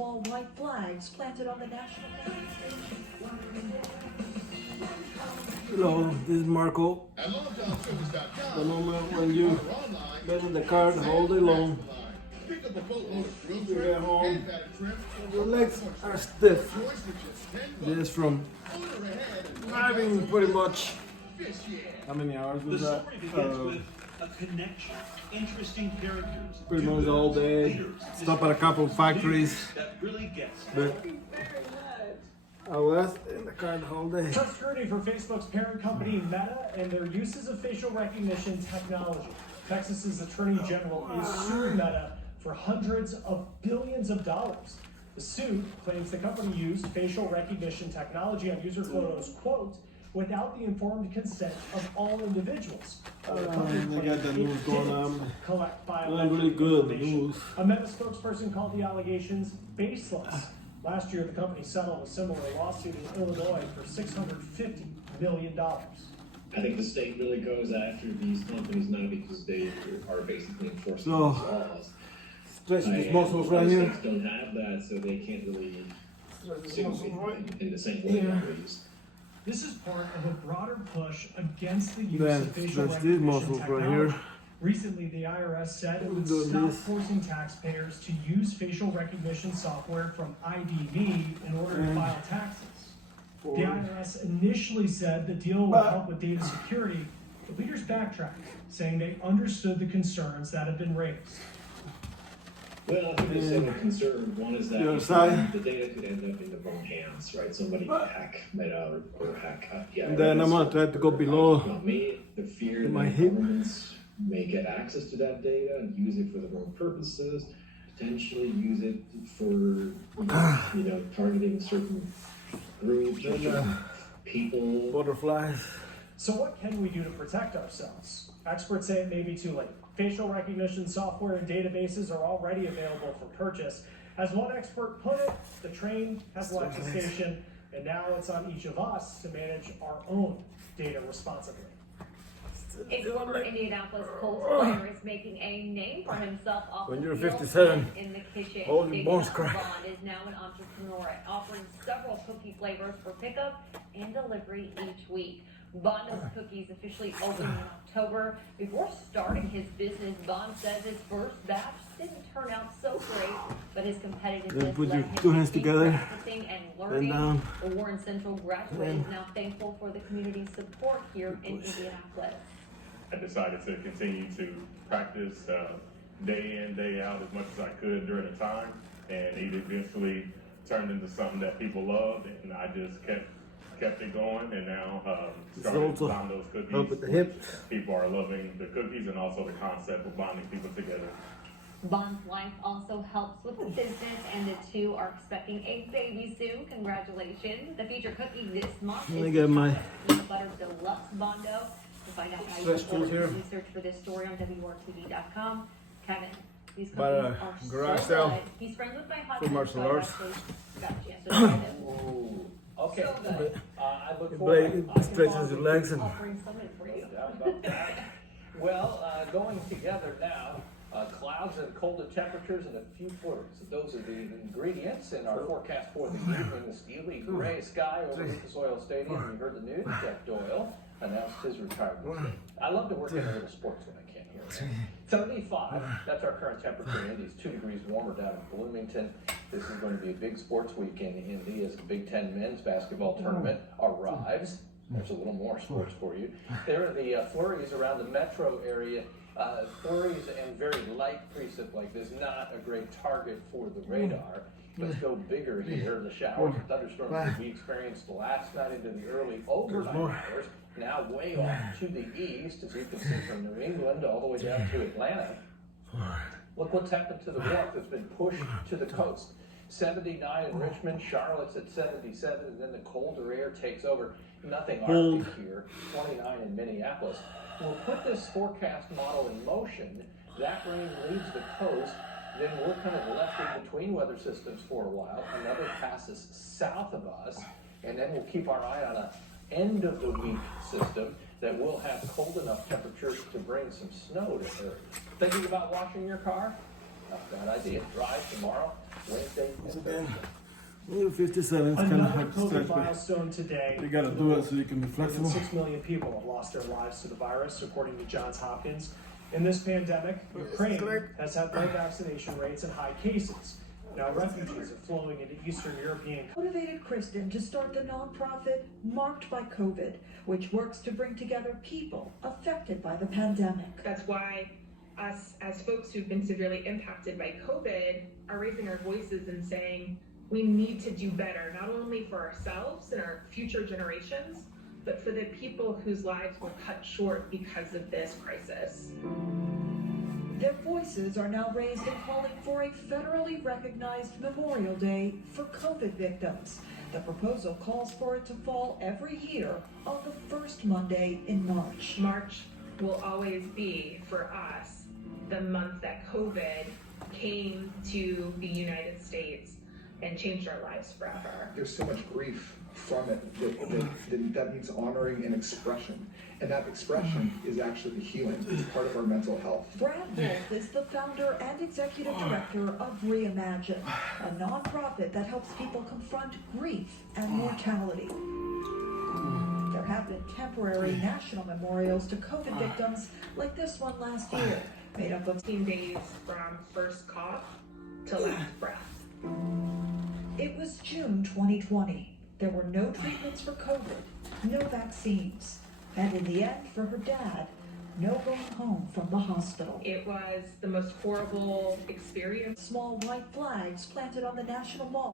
small white flags planted on the national flag. Hello, this is Marco. The moment when you get in the car the whole day long, you get home, your legs are stiff. This is from driving pretty much. How many hours was that? A connection, interesting characters, pretty much all day. Stop at a couple of factories. that really gets But I was in the car the whole day. Tough scrutiny for Facebook's parent company Meta and their uses of facial recognition technology. Texas's Attorney General is suing Meta for hundreds of billions of dollars. The suit claims the company used facial recognition technology on user photos, quote, without the informed consent of all individuals. They got the news going on. Collect Not really good news. A Meta spokesperson called the allegations baseless. Last year, the company settled a similar lawsuit in Illinois for $650 million. I think the state really goes after these companies now because they are basically enforcing So, these laws. Stretching these And muscles right other here. states don't have that, so they can't really sue Muscles right in the same way, here. at least. This is part of a broader push against the use Then of facial stretch these recognition muscles right technology. here. Recently, the IRS said it would Doing stop this. forcing taxpayers to use facial recognition software from IDV in order to And file taxes. The forward. IRS initially said the deal would help with data security, but leaders backtracked, saying they understood the concerns that had been raised. Well, I think there's several concerns. One is that The other side. the data could end up in the wrong hands, right? Somebody could hack Meta or hack the And then IRS. I'm gonna try to go below Not me, the fear my that hip. governments may get access to that data and use it for the wrong purposes, potentially use it for, targeting certain groups or certain people. butterflies. So what can we do to protect ourselves? Experts say it may be too late. Facial recognition software and databases are already available for purchase. As one expert put it, the train has left the station, and now it's on each of us to manage our own data responsibly. A former Indianapolis Colts player is making a name for himself off When the you're field 57, and in the kitchen. all your David bones crack. Bond is now an entrepreneur, offering several cookie flavors for pickup and delivery each week. Bondo's Cookies officially opened in October. Before starting his business, Bond says his first batch didn't turn out so great, but his competitiveness Then put led your him two hands to keep together, practicing and bend learning. down. The Warren Central graduate is now thankful for the community's support here in Indianapolis. I decided to continue to practice day in, day out as much as I could during the time, and it eventually turned into something that people loved, and I just kept it going, and now started also Bondo's Cookies. help with the hips. People are loving the cookies and also the concept of bonding people together. Bond's wife also helps with the business, and the two are expecting a baby soon. Congratulations. The featured cookie this month Let me is get my peanut butter deluxe Bondo. To find out how you stretch can order, here. research for this story on WRTV.com. Kevin, these cookies By the are garage so sale good. He's friends with my husband, martial so I arts. actually got a chance to try them. Okay, So good. I look It forward. stretches your legs and I'll bring some in for you. Well, going together now, clouds and colder temperatures and a few flurries. Those are the ingredients in our forecast for the evening. The steely gray sky over Lucas Oil Stadium. You heard the news. Jeff Doyle announced his retirement. I love to work in a little sports when I can here. 75, that's our current temperature in Indy. It's 2 degrees warmer down in Bloomington. This is going to be a big sports weekend in Indy as the Big Ten men's basketball tournament arrives. There's a little more sports for you. There are the flurries around the metro area. Flurries and very light precip like this, not a great target for the radar. Let's go bigger here. The showers and thunderstorms that we experienced last night into the early overnight hours, now way off to the east, as you can see from New England all the way down to Atlanta. Look what's happened to the warmth that's been pushed to the coast. 79 in Richmond, Charlotte's at 77, and then the colder air takes over. Nothing Arctic here, 29 in Minneapolis. We'll put this forecast model in motion. That rain leaves the coast, then we're kind of left in between weather systems for a while. Another passes south of us, and then we'll keep our eye on a end of the week system that will have cold enough temperatures to bring some snow to Earth. Thinking about washing your car? Not a bad idea. Drive tomorrow. Wednesday Once and again, Thursday. when you're 57, it's kind of Another hard to COVID stretch, but milestone today. you gotta do it so you can be More than flexible. 6 million people have lost their lives to the virus, according to Johns Hopkins. In this pandemic, Ukraine has had low vaccination rates and high cases. Now refugees are flowing into Eastern European Motivated Kristen to start the nonprofit Marked by COVID, which works to bring together people affected by the pandemic. That's why us, as folks who've been severely impacted by COVID, are raising our voices and saying we need to do better, not only for ourselves and our future generations, but for the people whose lives were cut short because of this crisis. Their voices are now raised in calling for a federally recognized Memorial Day for COVID victims. The proposal calls for it to fall every year on the first Monday in March. March will always be, for us, the month that COVID came to the United States and changed our lives forever. There's so much grief from it that needs honoring and expression. And that expression is actually healing. It's part of our mental health. Brad Wolf is the founder and executive director of Reimagine, a nonprofit that helps people confront grief and mortality. There have been temporary national memorials to COVID victims like this one last year, made up of 15 days from first cough to last breath. It was June 2020. There were no treatments for COVID, no vaccines, and in the end, for her dad, no going home from the hospital. It was the most horrible experience. Small white flags planted on the National Mall.